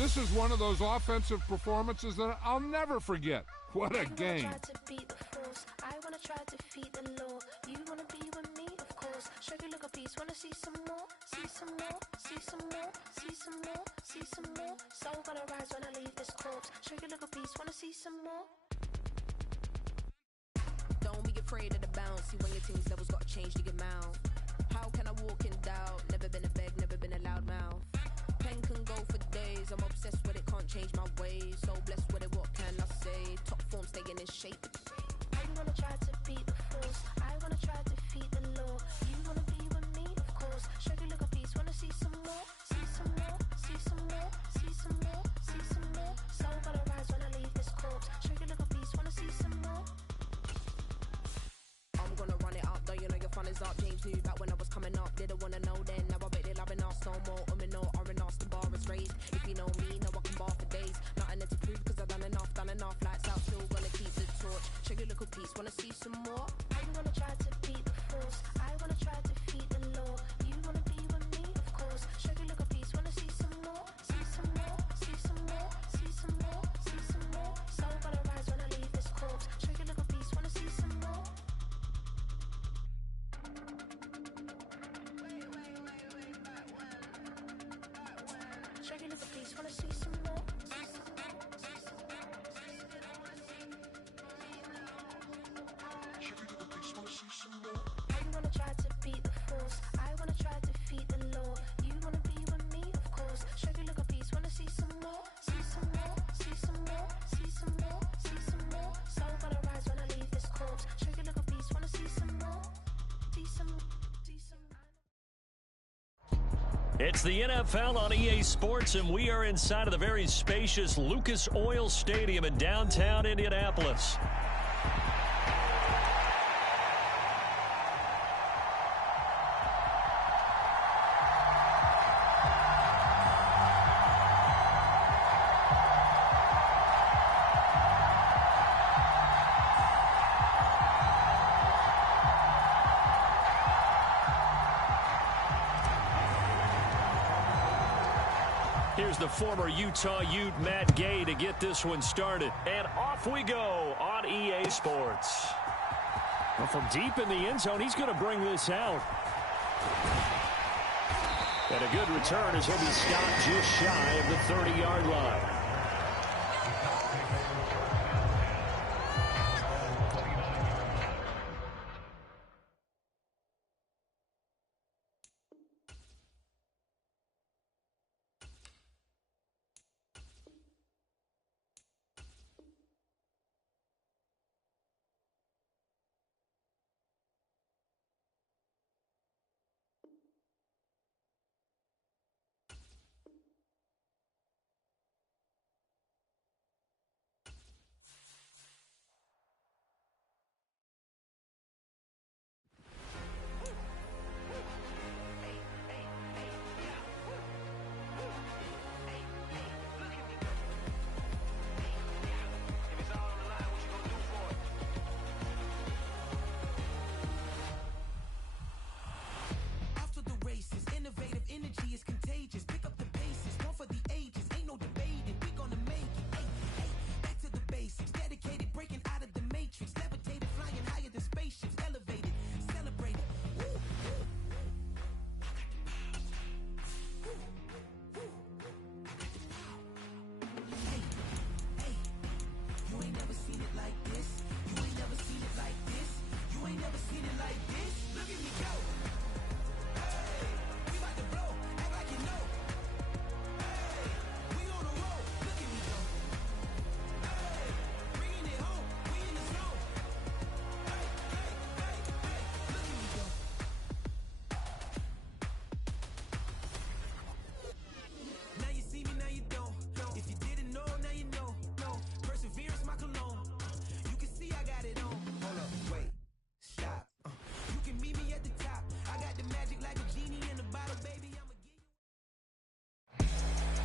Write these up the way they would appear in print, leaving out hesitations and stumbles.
This is one of those offensive performances that I'll never forget. What a game. I wanna try to defeat the law. You wanna be with me, of course. Show you look a piece, wanna see some more, see some more, see some more, see some more, see some more. Soul gonna rise when I leave this corpse. Show you look a piece, wanna see some more. Don't be afraid of the bounce. See when your team's levels gotta change to get mouth. How can I walk in doubt? Never been a beg, never been a loud mouth. Pen can go for days. I'm obsessed with it, can't change my ways. So blessed with it, what can I say? Top form staying in shape. I wanna try to beat the force. I wanna try to defeat the law. You wanna be with me, of course. Show you look a piece, wanna see some more, see some more, see some more, see some more, see some more. Soul gonna rise when I leave this corpse. Show you look a piece, wanna see some more. I'm gonna run it up, though you know your fun is up. James knew back when I was coming up, didn't wanna know then. Now I bet they're loving us no more. No, R&R, the bar is raised. If you know me, know I can bar for days. Nothing to prove, cause I've done enough. Lights out, still gonna keep the torch. Check your little piece, wanna see some more? I wanna try to beat the force. I wanna try to defeat the law. You wanna be with me, of course. Show you look a piece, wanna see some more, see some more, see some more, see some more, see some more. Soul gonna rise when I leave this corpse. Show you look a piece, wanna see some more. Show you look a piece, wanna see some more. I wanna try to beat the force. I wanna try to defeat the law. You wanna be with me, of course. Show you look a piece, wanna see some more, see some more, see some more, see some more, see some more. Soul gonna rise when I leave this corpse. Show you look a piece, wanna see some more, see some, see some. It's the NFL on EA Sports, and we are inside of the very spacious Lucas Oil Stadium in downtown Indianapolis. Here's the former Utah Ute Matt Gay to get this one started. And off we go on EA Sports. Well, from deep in the end zone, he's going to bring this out. And a good return as he'll be stopped just shy of the 30-yard line.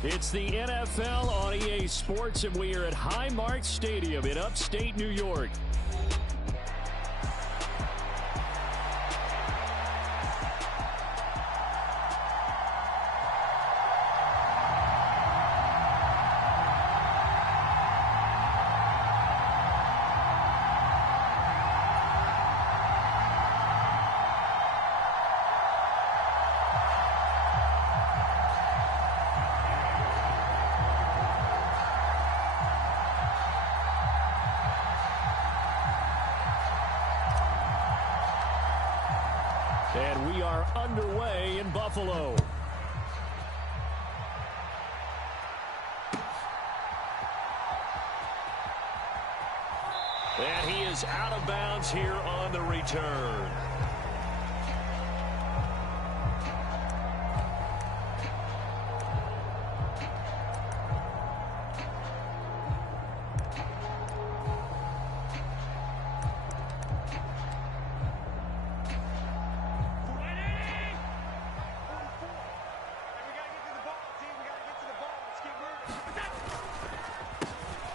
It's the NFL on EA Sports, and we are at Highmark Stadium in upstate New York. And we are underway in Buffalo. And he is out of bounds here on the return.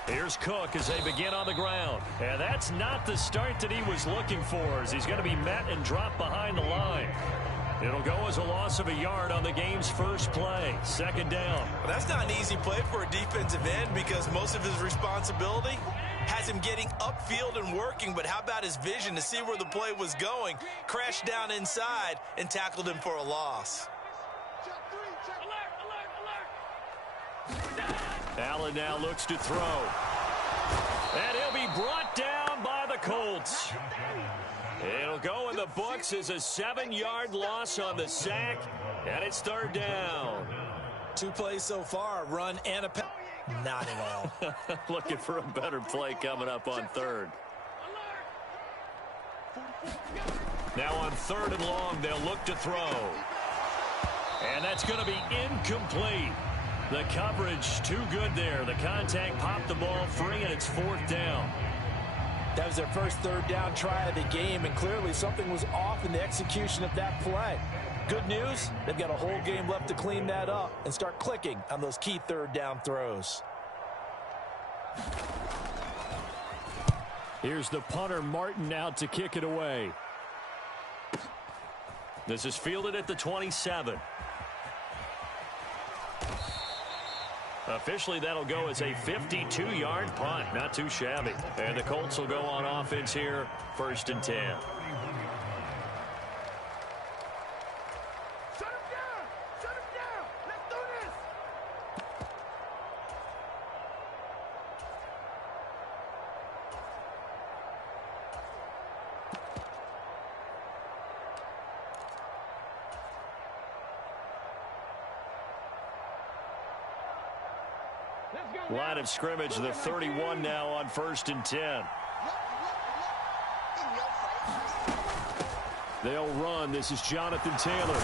Here's Cook as they begin on the ground. And that's not the start that he was looking for, as he's going to be met and dropped behind the line. It'll go as a loss of a yard on the game's first play. Second down. Well, that's not an easy play for a defensive end because most of his responsibility has him getting upfield and working. But how about his vision to see where the play was going? Crashed down inside and tackled him for a loss. Allen now looks to throw. And he'll be brought down by the Colts. It'll go in the books as a 7-yard loss on the sack, and it's third down. 2 plays so far, run and a pass. Not at all. Looking for a better play coming up on third. Now on third and long, they'll look to throw. And that's going to be incomplete. The coverage too good there. The contact popped the ball free, and it's fourth down. That was their first third down try of the game, and clearly something was off in the execution of that play. Good news, they've got a whole game left to clean that up and start clicking on those key third down throws. Here's the punter, Martin, out to kick it away. This is fielded at the 27. Officially, that'll go as a 52-yard punt. Not too shabby. And the Colts will go on offense here, 1st and 10. Shut him down! Shut him down! Let's do this! Line of scrimmage, the 31 now on 1st and 10. They'll run. This is Jonathan Taylor.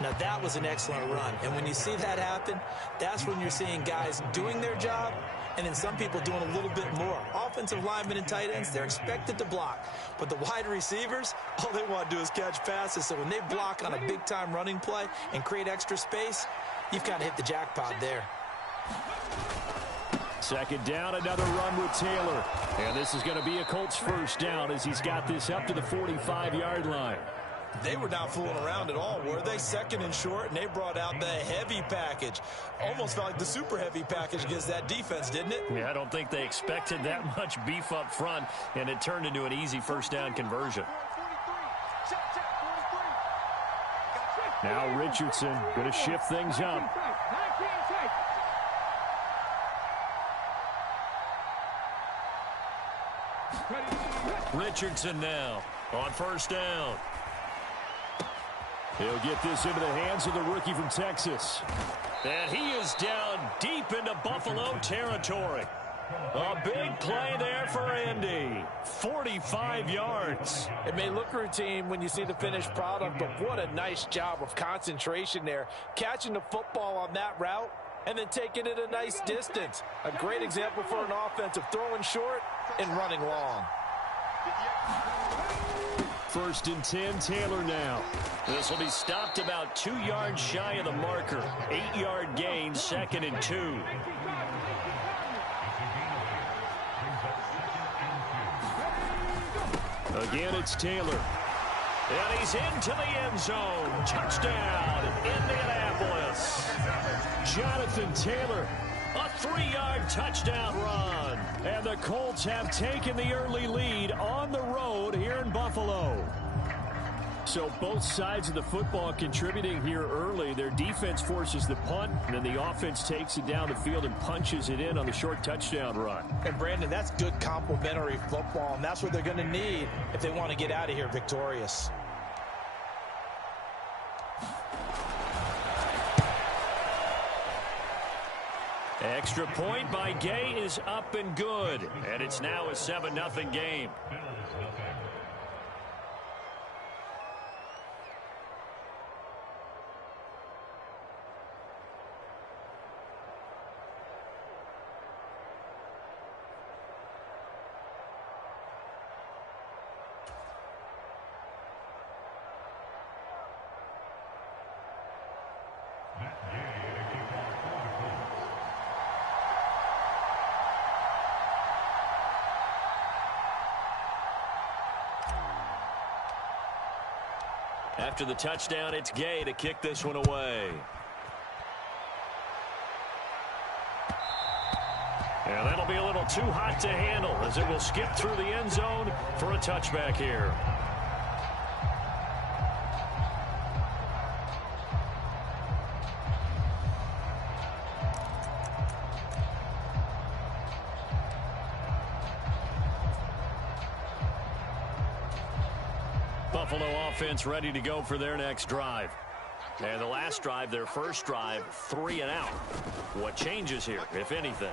Now that was an excellent run, and when you see that happen, that's when you're seeing guys doing their job and then some people doing a little bit more. Offensive linemen and tight ends, they're expected to block, but the wide receivers, all they want to do is catch passes. So when they block on a big-time running play and create extra space, you've got to hit the jackpot there. Second down, another run with Taylor. And this is going to be a Colts first down as he's got this up to the 45-yard line. They were not fooling around at all, were they? Second and short, and they brought out the heavy package. Almost felt like the super heavy package against that defense, didn't it? Yeah, I don't think they expected that much beef up front, and it turned into an easy first down conversion. Now Richardson going to shift things up. Richardson now on first down. He'll get this into the hands of the rookie from Texas. And he is down deep into Buffalo territory. A big play there for Indy. 45 yards. It may look routine when you see the finished product, but what a nice job of concentration there. Catching the football on that route and then taking it a nice distance. A great example for an offensive throwing short and running long. 1st and 10, Taylor now. This will be stopped about 2 yards shy of the marker. 8-yard gain, 2nd and 2. Again, it's Taylor. And he's into the end zone. Touchdown, Indianapolis. Jonathan Taylor, a 3-yard touchdown run. And the Colts have taken the early lead on the road here in Buffalo. So both sides of the football contributing here early. Their defense forces the punt, and then the offense takes it down the field and punches it in on the short touchdown run. And, Brandon, that's good complementary football, and that's what they're going to need if they want to get out of here victorious. Extra point by Gay is up and good, and it's now a 7-0 game. After the touchdown, it's Gay to kick this one away. And that'll be a little too hot to handle as it will skip through the end zone for a touchback here. Buffalo offense ready to go for their next drive. And the last drive, their first drive, 3 and out. What changes here, if anything?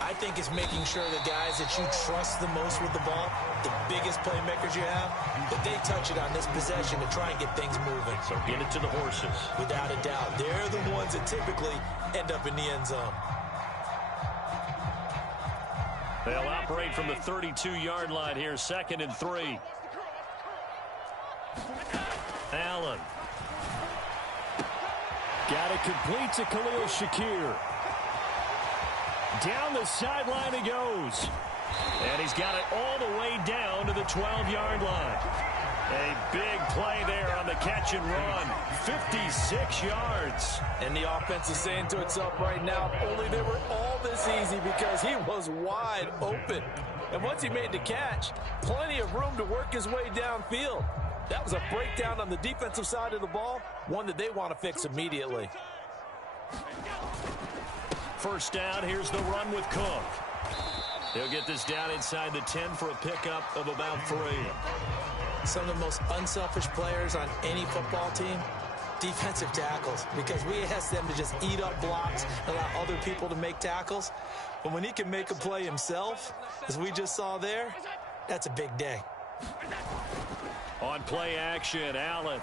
I think it's making sure the guys that you trust the most with the ball, the biggest playmakers you have, that they touch it on this possession to try and get things moving. So get it to the horses. Without a doubt. They're the ones that typically end up in the end zone. They'll operate from the 32-yard line here, 2nd and 3. Allen. Got it complete to Khalil Shakir. Down the sideline he goes. And he's got it all the way down to the 12-yard line. A big play there on the catch and run. 56 yards. And the offense is saying to itself right now, if only they were all this easy, because he was wide open. And once he made the catch, plenty of room to work his way downfield. That was a breakdown on the defensive side of the ball, one that they want to fix immediately. First down, here's the run with Cook. He'll get this down inside the 10 for a pickup of about 3. Some of the most unselfish players on any football team, defensive tackles, because we ask them to just eat up blocks, allow other people to make tackles. But when he can make a play himself, as we just saw there, that's a big day. On play action, Allen.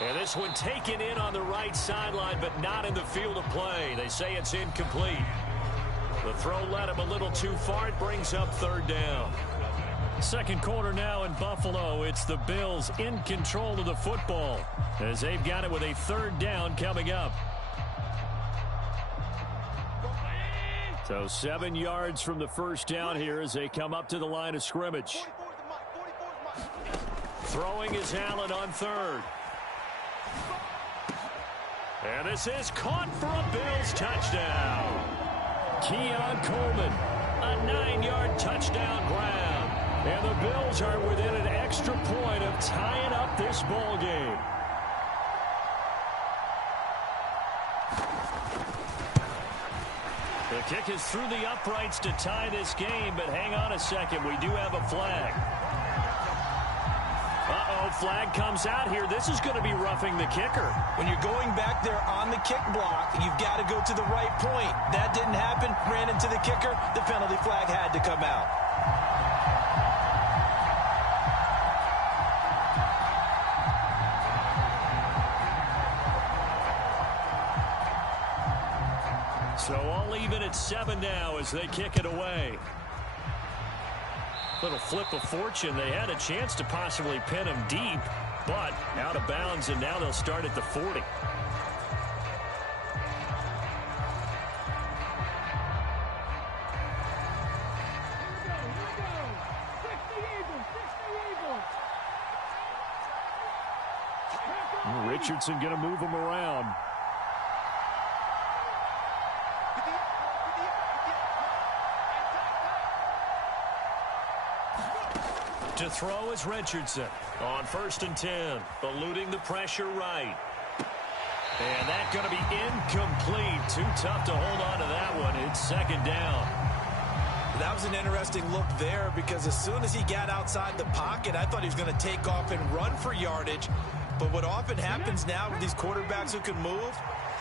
And this one taken in on the right sideline, but not in the field of play. They say it's incomplete. The throw led him a little too far. It brings up 3rd down. Second quarter now in Buffalo. It's the Bills in control of the football as they've got it with a 3rd down coming up. So 7 yards from the first down here as they come up to the line of scrimmage. Throwing is Allen on 3rd. And this is caught for a Bills touchdown. Keon Coleman, a 9-yard touchdown grab. And the Bills are within an extra point of tying up this ball game. The kick is through the uprights to tie this game, but hang on a second. We do have a flag. Uh-oh, flag comes out here. This is going to be roughing the kicker. When you're going back there on the kick block, you've got to go to the right point. That didn't happen. Ran into the kicker. The penalty flag had to come out. So all even at 7 now as they kick it away. Little flip of fortune. They had a chance to possibly pin him deep, but out of bounds, and now they'll start at the 40. Richardson going to move him around. To throw is Richardson on 1st and 10, eluding the pressure right. And that's going to be incomplete. Too tough to hold on to that one. It's 2nd down. That was an interesting look there because as soon as he got outside the pocket, I thought he was going to take off and run for yardage. But what often happens now with these quarterbacks who can move,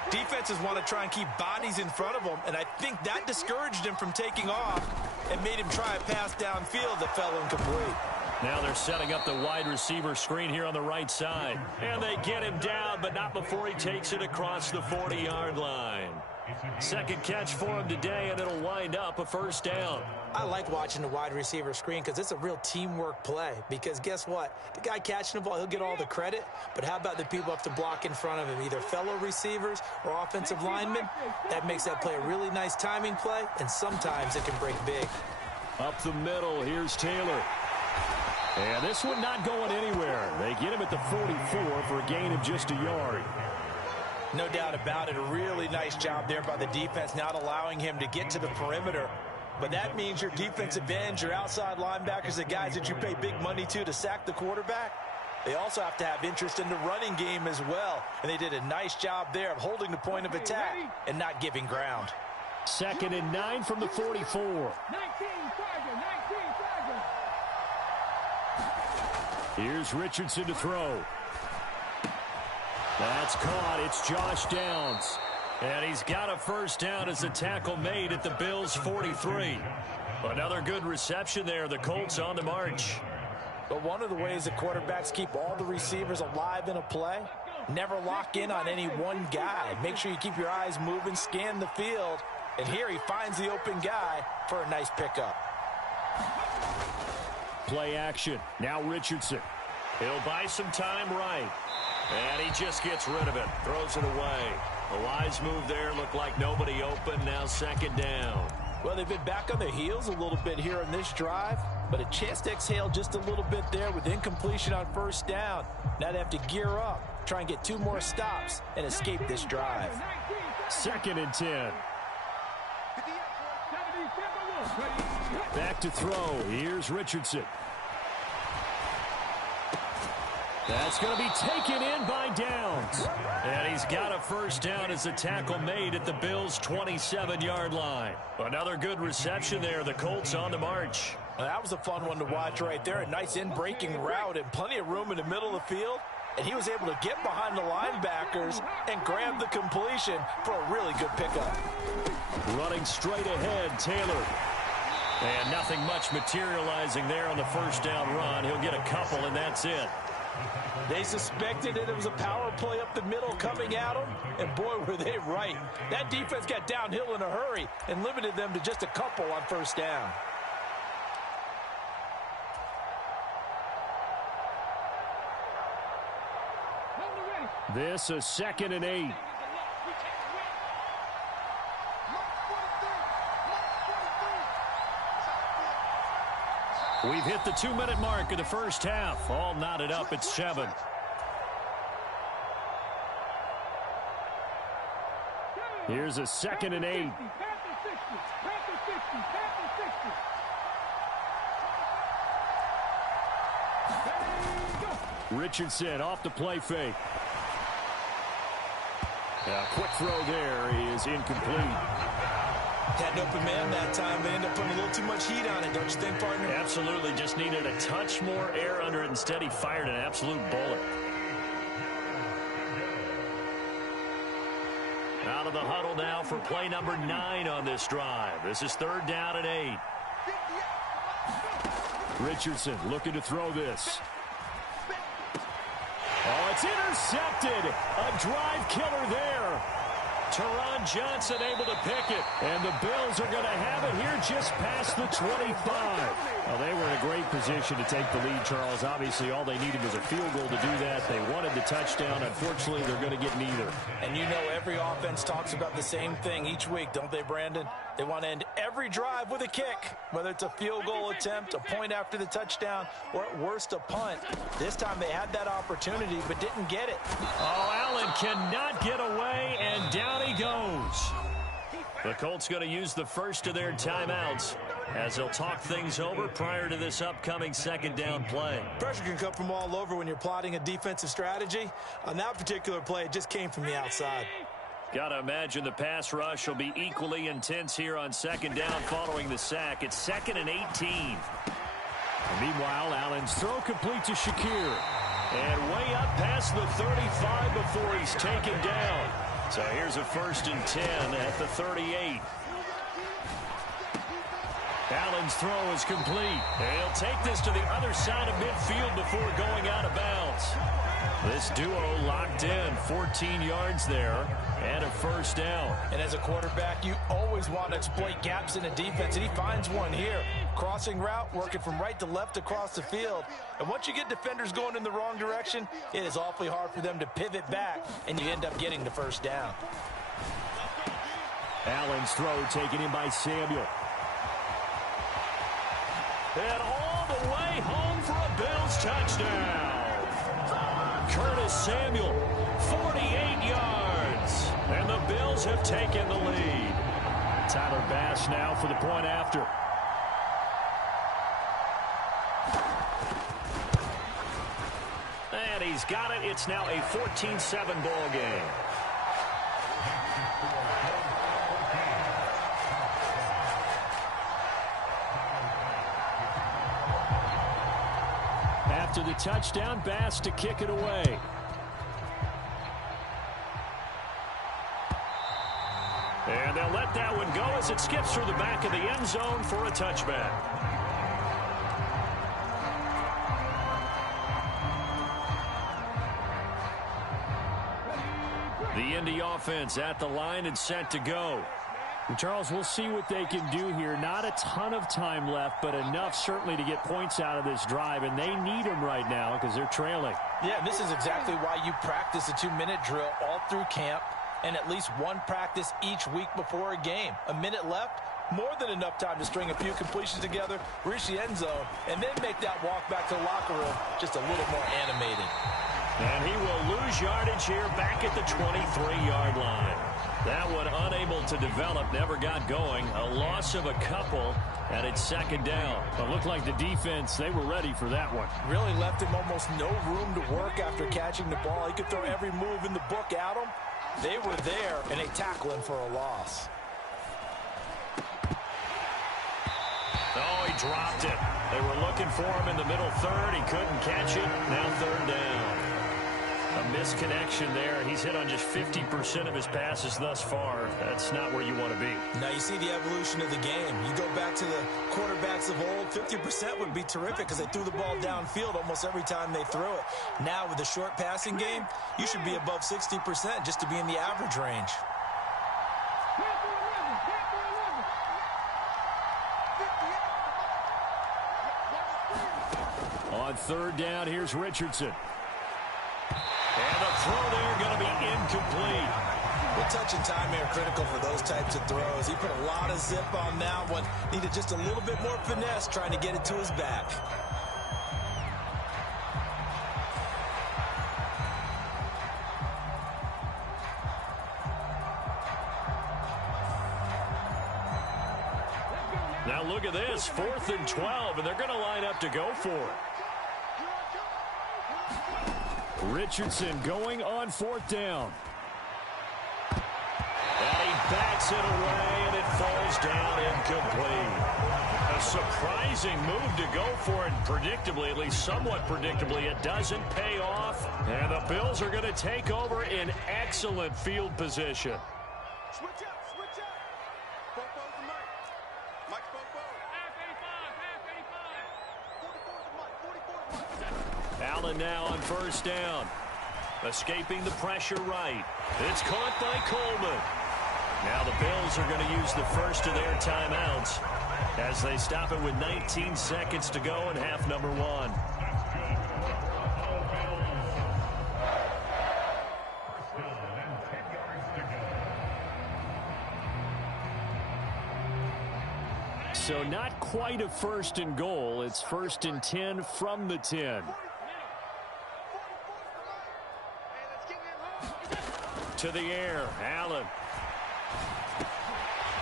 defenses want to try and keep bodies in front of them, and I think that discouraged him from taking off and made him try a pass downfield that fell incomplete. Now they're setting up the wide receiver screen here on the right side. And they get him down, but not before he takes it across the 40-yard line. 2nd catch for him today, and it'll wind up a 1st down. I like watching the wide receiver screen because it's a real teamwork play. Because guess what? The guy catching the ball, he'll get all the credit. But how about the people up to block in front of him, either fellow receivers or offensive linemen? That makes that play a really nice timing play, and sometimes it can break big. Up the middle, here's Taylor. And this one not going anywhere. They get him at the 44 for a gain of just a yard. No doubt about it. A really nice job there by the defense, not allowing him to get to the perimeter. But that means your defensive ends, your outside linebackers, the guys that you pay big money to sack the quarterback, they also have to have interest in the running game as well. And they did a nice job there of holding the point of attack and not giving ground. 2nd and 9 from the 44. Here's Richardson to throw. That's caught. It's Josh Downs. And he's got a 1st down as the tackle made at the Bills' 43. Another good reception there. The Colts on the march. But one of the ways the quarterbacks keep all the receivers alive in a play, never lock in on any one guy. Make sure you keep your eyes moving, scan the field. And here he finds the open guy for a nice pickup. Play action. Now Richardson. He'll buy some time right. And he just gets rid of it. Throws it away. A wise move there. Looked like nobody open. Now 2nd down. Well, they've been back on their heels a little bit here on this drive. But a chance to exhale just a little bit there with incompletion on 1st down. Now they have to gear up, try and get 2 more stops, and escape this drive. 2nd and 10. Back to throw. Here's Richardson. That's going to be taken in by Downs. And he's got a 1st down as the tackle made at the Bills' 27-yard line. Another good reception there. The Colts on the march. Well, that was a fun one to watch right there. A nice in-breaking route and plenty of room in the middle of the field. And he was able to get behind the linebackers and grab the completion for a really good pickup. Running straight ahead, Taylor. And nothing much materializing there on the 1st down run. He'll get a couple, and that's it. They suspected that it was a power play up the middle coming at them, and boy, were they right. That defense got downhill in a hurry and limited them to just a couple on 1st down. This is 2nd and 8. We've hit the 2-minute mark of the 1st half. All knotted up at 7. Here's a 2nd and 8. Richardson off the play fake. A quick throw there is incomplete. Had an open man that time. They end up putting a little too much heat on it, don't you think, partner? Absolutely. Just needed a touch more air under it. Instead, he fired an absolute bullet. Out of the huddle now for play number 9 on this drive. This is 3rd down and 8. Richardson looking to throw this. Oh, it's intercepted. A drive killer there. Teron Johnson able to pick it. And the Bills are going to have it here just past the 25. Well, they were in a great position to take the lead, Charles. Obviously, all they needed was a field goal to do that. They wanted the touchdown. Unfortunately, they're going to get neither. And you know every offense talks about the same thing each week, don't they, Brandon? They want to end every drive with a kick, whether it's a field goal attempt, a point after the touchdown, or at worst a punt. This time they had that opportunity but didn't get it. Oh, Allen cannot get away, and down he goes. The Colts going to use the first of their timeouts as they'll talk things over prior to this upcoming second down play. Pressure can come from all over when you're plotting a defensive strategy. On that particular play, it just came from the outside. Got to imagine the pass rush will be equally intense here on second down following the sack. It's 2nd and 18. Meanwhile, Allen's throw complete to Shakir. And way up past the 35 before he's taken down. So here's a 1st and 10 at the 38. Allen's throw is complete. And he'll take this to the other side of midfield before going out of bounds. This duo locked in, 14 yards there, and a 1st down. And as a quarterback, you always want to exploit gaps in a defense, and he finds one here. Crossing route, working from right to left across the field. And once you get defenders going in the wrong direction, it is awfully hard for them to pivot back, and you end up getting the 1st down. Allen's throw taken in by Samuel. And all the way home for a Bills touchdown. Curtis Samuel, 48 yards. And the Bills have taken the lead. Tyler Bass now for the point after. And he's got it. It's now a 14-7 ball game. After the touchdown, Bass to kick it away. And they'll let that one go as it skips through the back of the end zone for a touchback. The Indy offense at the line and set to go. And Charles, we'll see what they can do here. Not a ton of time left, but enough certainly to get points out of this drive, and they need them right now because they're trailing. Yeah, and this is exactly why you practice a 2-minute drill all through camp and at least one practice each week before a game. A minute left, more than enough time to string a few completions together, reach the end zone, and then make that walk back to the locker room just a little more animated. And he will lose yardage here back at the 23-yard line. That one unable to develop, never got going. A loss of a couple, and it's second down. It looked like the defense, they were ready for that one. Really left him almost no room to work after catching the ball. He could throw every move in the book at him. They were there, and they tackle him for a loss. Oh, he dropped it. They were looking for him in the middle third. He couldn't catch it. Now 3rd down. A misconnection there. He's hit on just 50% of his passes thus far. That's not where you want to be. Now you see the evolution of the game. You go back to the quarterbacks of old, 50% would be terrific because they threw the ball downfield almost every time they threw it. Now with the short passing game, you should be above 60% just to be in the average range. On 3rd down, here's Richardson. And the throw there going to be incomplete. The touch and time are critical for those types of throws. He put a lot of zip on that one. Needed just a little bit more finesse trying to get it to his back. Now look at this, 4th and 12, and they're going to line up to go for it. Richardson going on 4th down. And he backs it away, and it falls down incomplete. A surprising move to go for it, predictably, at least somewhat predictably, it doesn't pay off. And the Bills are going to take over in excellent field position. Switch up, switch up. Fofo's the Mike. Mike's Fofo. Half 85, half 85. 44's the Mike, 44's Mike. Allen now on 1st down. Escaping the pressure right. It's caught by Coleman. Now the Bills are going to use the first of their timeouts as they stop it with 19 seconds to go in half number 1. So not quite a 1st and goal. It's 1st and 10 from the 10. To the air, Allen.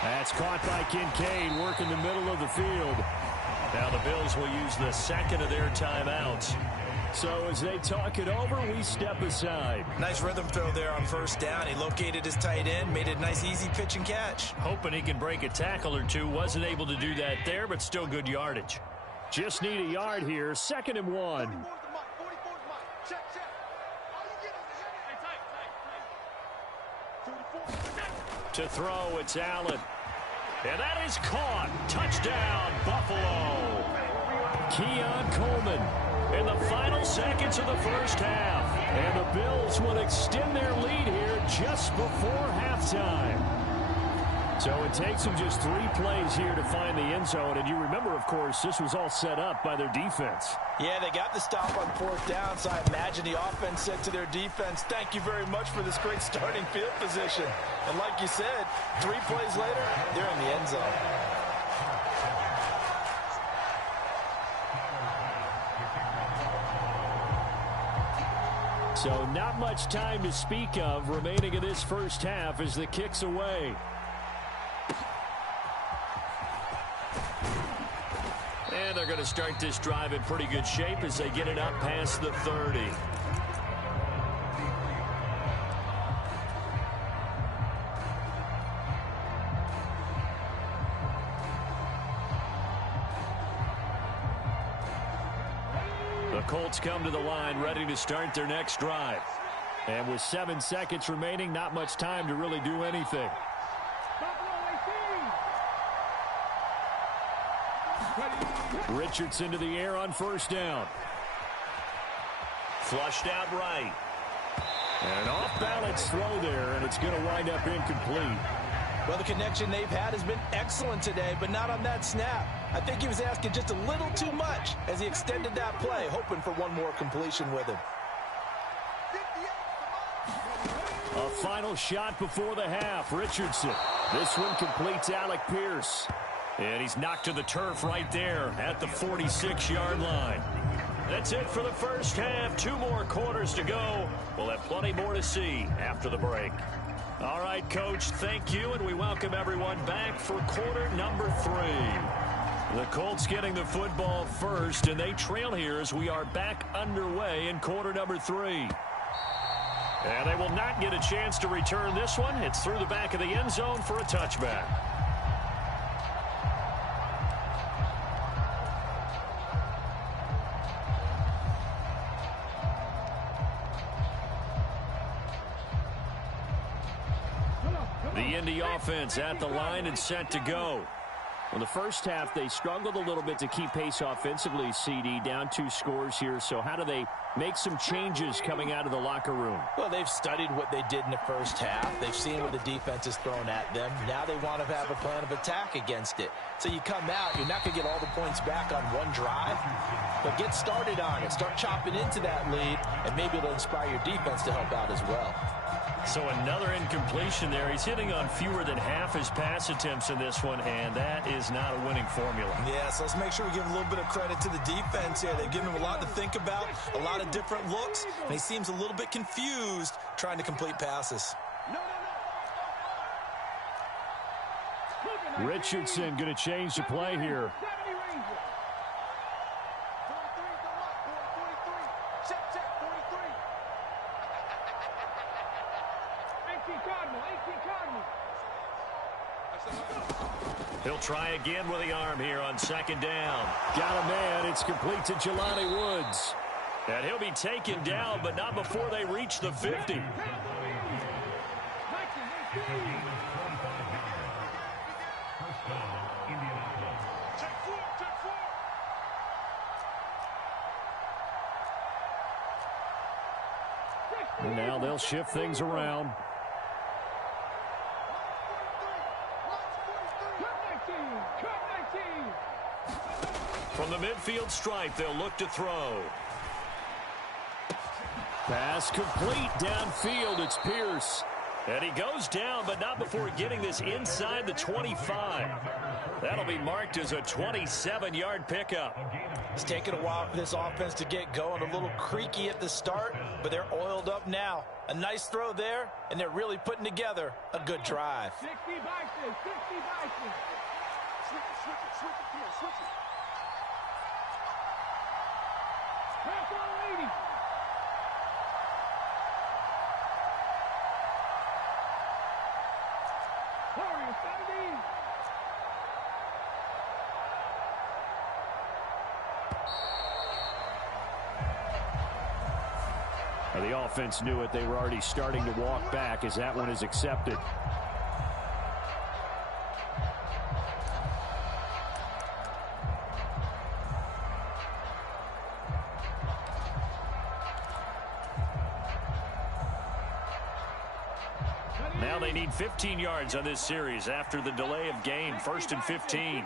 That's caught by Kincaid, working the middle of the field. Now the Bills will use the second of their timeouts. So as they talk it over, we step aside. Nice rhythm throw there on first down. He located his tight end, made it a nice easy pitch and catch. Hoping he can break a tackle or two. Wasn't able to do that there, but still good yardage. Just need a yard here. 2nd and 1. To throw, it's Allen. And that is caught. Touchdown, Buffalo. Keon Coleman In the final seconds of the first half. And the Bills will extend their lead here just before halftime. So it takes them just 3 plays here to find the end zone. And you remember, of course, this was all set up by their defense. Yeah, they got the stop on 4th down, so I imagine the offense said to their defense, thank you very much for this great starting field position. And like you said, 3 plays later, they're in the end zone. So not much time to speak of remaining in this first half as the kick's away. And they're going to start this drive in pretty good shape as they get it up past the 30. The Colts come to the line ready to start their next drive. And with 7 seconds remaining, not much time to really do anything. Richardson to the air on first down. Flushed out right. And an off-balance throw there, and it's going to wind up incomplete. Well, the connection they've had has been excellent today, but not on that snap. I think he was asking just a little too much as he extended that play, hoping for one more completion with him. A final shot before the half. Richardson. This one completes Alec Pierce. And he's knocked to the turf right there at the 46-yard line. That's it for the first half. 2 more quarters to go. We'll have plenty more to see after the break. All right, Coach, thank you, and we welcome everyone back for quarter number 3. The Colts getting the football first, and they trail here as we are back underway in quarter number 3. And they will not get a chance to return this one. It's through the back of the end zone for a touchback. The Indy offense at the line and set to go. In the first half, they struggled a little bit to keep pace offensively, CD, down 2 scores here. So how do they make some changes coming out of the locker room? Well, they've studied what they did in the first half. They've seen what the defense has thrown at them. Now they want to have a plan of attack against it. So you come out, you're not going to get all the points back on one drive, but get started on it. Start chopping into that lead, and maybe it'll inspire your defense to help out as well. So another incompletion there. He's hitting on fewer than half his pass attempts in this one, and that is not a winning formula. Yeah, so let's make sure we give a little bit of credit to the defense here. They've given him a lot to think about, a lot of different looks, and he seems a little bit confused trying to complete passes. Richardson going to change the play here. He'll try again with the arm here on 2nd down. Got a man. It's complete to Jelani Woods. And he'll be taken down, but not before they reach the 50. And now they'll shift things around. From the midfield stripe, they'll look to throw. Pass complete downfield. It's Pierce. And he goes down, but not before getting this inside the 25. That'll be marked as a 27-yard pickup. It's taken a while for this offense to get going. A little creaky at the start, but they're oiled up now. A nice throw there, and they're really putting together a good drive. 60 Bison, 60 Bison. Switch it, come on, switch it. Pass on 80. Warriors, 17. Now, the offense knew it. They were already starting to walk back as that one is accepted. Now they need 15 yards on this series after the delay of game. 1st and 15.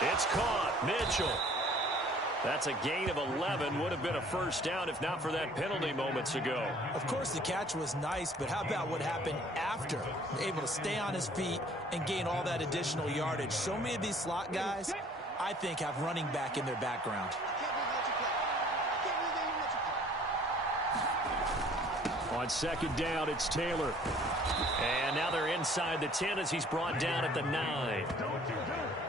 It's caught. Mitchell. That's a gain of 11. Would have been a first down if not for that penalty moments ago. Of course, the catch was nice, but how about what happened after? Able to stay on his feet and gain all that additional yardage. So many of these slot guys, I think, have running back in their background. On 2nd down, it's Taylor. And now they're inside the 10 as he's brought down at the 9.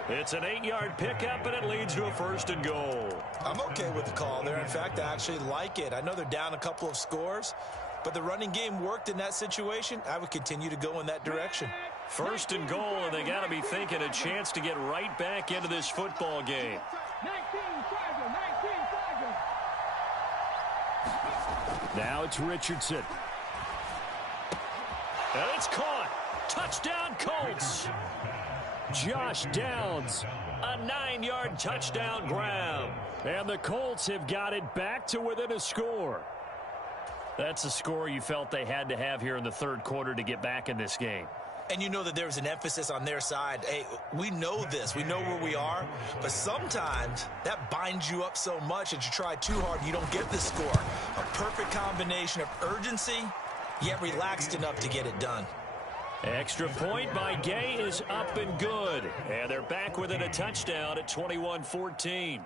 It's an 8-yard pickup, and it leads to a 1st and goal. I'm okay with the call there. In fact, I actually like it. I know they're down a couple of scores, but the running game worked in that situation. I would continue to go in that direction. 1st and goal, and they got to be thinking a chance to get right back into this football game. 19 Tiger. Now it's Richardson. And it's caught. Touchdown, Colts. Josh Downs. A 9-yard touchdown grab. And the Colts have got it back to within a score. That's a score you felt they had to have here in the 3rd quarter to get back in this game. And you know that there was an emphasis on their side. Hey, we know this. We know where we are. But sometimes that binds you up so much that you try too hard and you don't get the score. A perfect combination of urgency, yet relaxed enough to get it done. Extra point by Gay is up and good. And they're back within a touchdown at 21-14.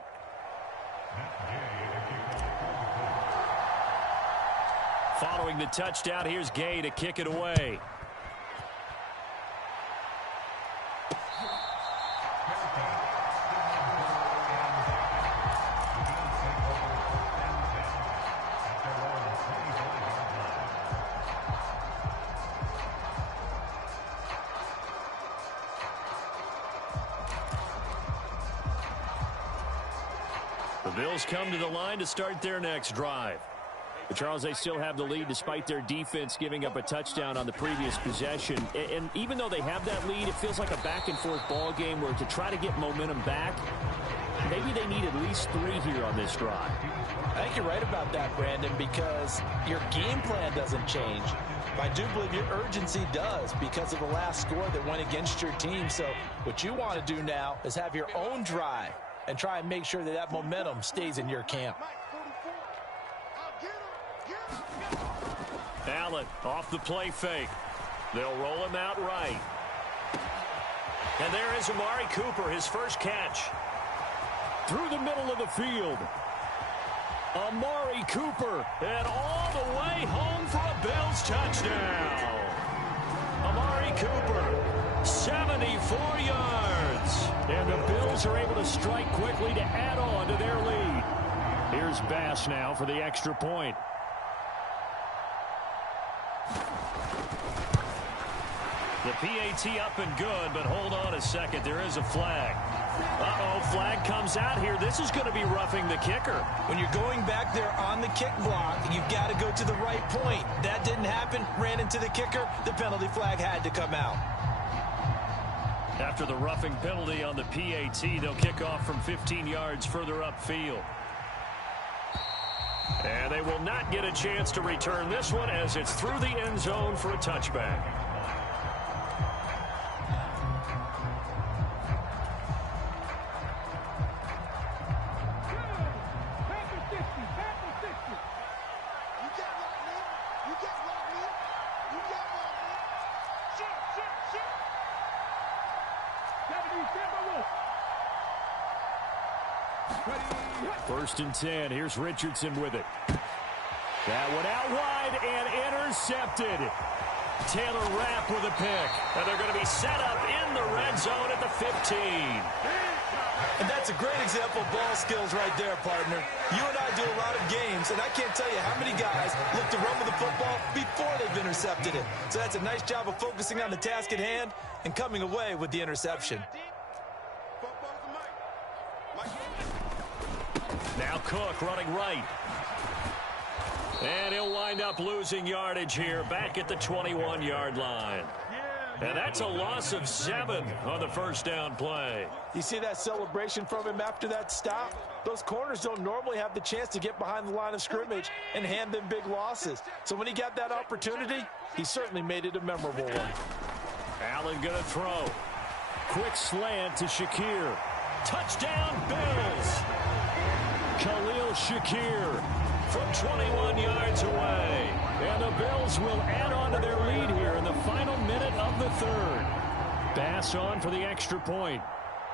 Following the touchdown, here's Gay to kick it away. The Bills come to the line to start their next drive. But Charles, they still have the lead despite their defense giving up a touchdown on the previous possession. And even though they have that lead, it feels like a back-and-forth ball game where to try to get momentum back, maybe they need at least 3 here on this drive. I think you're right about that, Brandon, because your game plan doesn't change. But I do believe your urgency does because of the last score that went against your team. So what you want to do now is have your own drive and try and make sure that that momentum stays in your camp. Allen off the play fake. They'll roll him out right. And there is Amari Cooper, his first catch. Through the middle of the field. Amari Cooper. And all the way home for a Bills touchdown. Amari Cooper, 74 yards. And the Bills are able to strike quickly to add on to their lead. Here's Bass now for the extra point. The PAT up and good, but hold on a second. There is a flag. Uh-oh, flag comes out here. This is going to be roughing the kicker. When you're going back there on the kick block, you've got to go to the right point. That didn't happen. Ran into the kicker. The penalty flag had to come out. After the roughing penalty on the PAT, they'll kick off from 15 yards further upfield. And they will not get a chance to return this one as it's through the end zone for a touchback. First and 10. Here's Richardson with it. That one out wide and intercepted. Taylor Rapp with a pick. And they're going to be set up in the red zone at the 15. And that's a great example of ball skills right there, partner. You and I do a lot of games, and I can't tell you how many guys look to run with the football before they've intercepted it. So that's a nice job of focusing on the task at hand and coming away with the interception. Now Cook running right. And he'll wind up losing yardage here back at the 21-yard line. And that's a loss of 7 on the first down play. You see that celebration from him after that stop? Those corners don't normally have the chance to get behind the line of scrimmage and hand them big losses. So when he got that opportunity, he certainly made it a memorable one. Allen going to throw. Quick slant to Shakir. Touchdown, Bills. Khalil Shakir from 21 yards away. And the Bills will add on to their lead here in the final minute of the third. Bass on for the extra point.